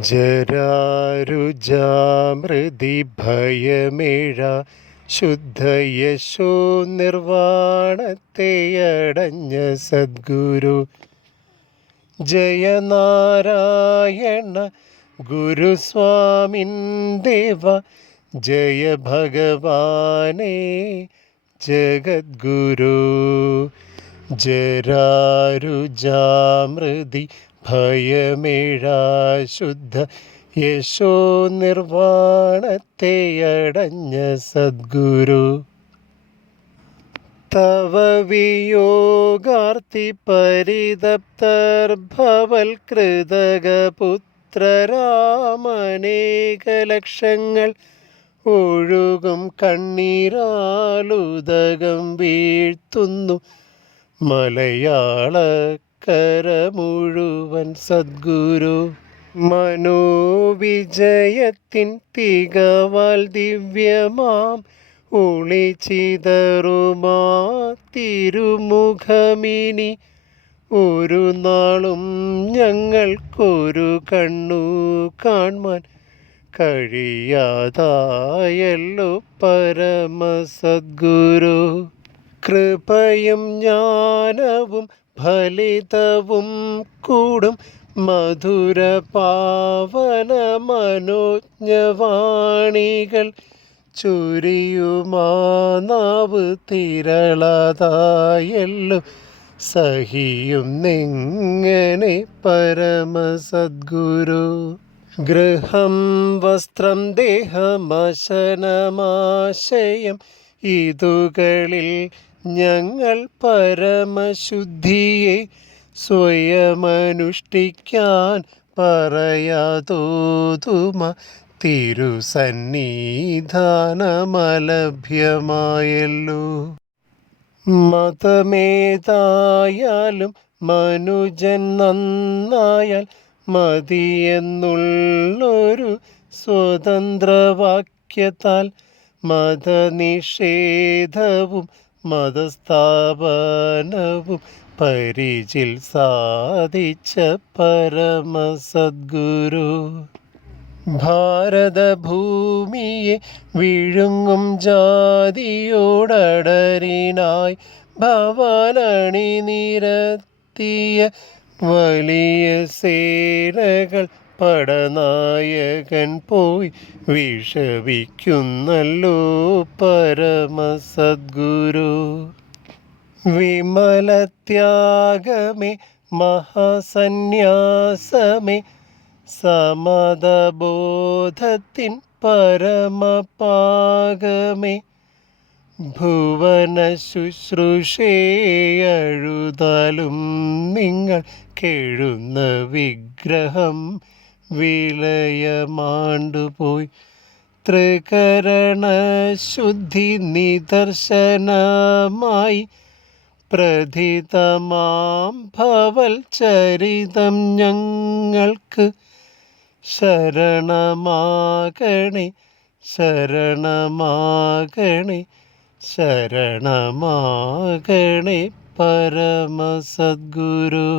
ജരാരുജാമൃതി ഭയമേഴ ശുദ്ധയശോ നിർവാണത്തെയടഞ്ഞ സദ്ഗുരു. ജയനാരായണ ഗുരുസ്വാമിൻ ദേവ ജയ ഭഗവാനേ ജഗദ്ഗുരു. ജരാരുജാമൃതി ഭയമേഴാശുദ്ധ യശോ നിർവാണത്തെയടഞ്ഞ സദ്ഗുരു. തവ വിയോഗാർത്തി പരിതപ്തർഭവൽകൃതകപുത്രരാമനേകലക്ഷങ്ങൾ ഒഴുകും കണ്ണീരാലുദകം വീഴ്ത്തുന്നു മലയാളക്കര മുഴുവൻ സദ്ഗുരു. മനോവിജയത്തിൻ തികവാൽ ദിവ്യമാം. ഒളിച്ചിതറുമാ തിരുമുഖമിനി. ഒരു നാളും ഞങ്ങൾക്കൊരു കണ്ണു കാൺമാൻ കഴിയാതായല്ലോ പരമസദ്ഗുരു. കൃപയും ജ്ഞാനവും ഫലിതവും കൂടും. മധുര പാവന മനോജ്ഞവാണികൾ ചുരിയുമാനാവ് തിരളതായല്ലു. സഹിയും നിങ്ങനെ പരമസദ്ഗുരു. ഗൃഹം വസ്ത്രം ദേഹമശനമാശയം ഇതുകളിൽ ഞങ്ങൾ പരമശുദ്ധിയെ സ്വയമനുഷ്ഠിക്കാൻ പറയാതോതുമ തിരുസന്നിധാനമലഭ്യമായല്ലോ. മതമേതായാലും മനുജൻ നന്നായാൽ മതിയെന്നുള്ളൊരു സ്വതന്ത്രവാക്യത്താൽ മതനിഷേധവും മതസ്ഥാപനവും പരിചിൽ സാധിച്ച പരമസദ്ഗുരു. ഭാരതഭൂമിയെ വിഴുങ്ങും ജാതിയോടടരിനായി ഭവാനണി നിരത്തിയ വലിയ സേനകൾ പടനായകൻ പോയി വിഷവിക്കുന്നല്ലോ പരമസദ്ഗുരു. വിമലത്യാഗമേ മഹാസന്യാസമേ സമതബോധത്തിൻ പരമപാകമേ ഭുവന ശുശ്രൂഷേയഴുതാലും നിങ്ങൾ കേഴുന്ന വിഗ്രഹം വിലയമാണ്ടുപോയി ത്രികരണശുദ്ധി നിദർശനമായി പ്രഥിതമാം ഭവൽ ചരിതം ഞങ്ങൾക്ക് ശരണമാകണേ ശരണമാകണേ ശരണമാകണേ പരമസദ്ഗുരു.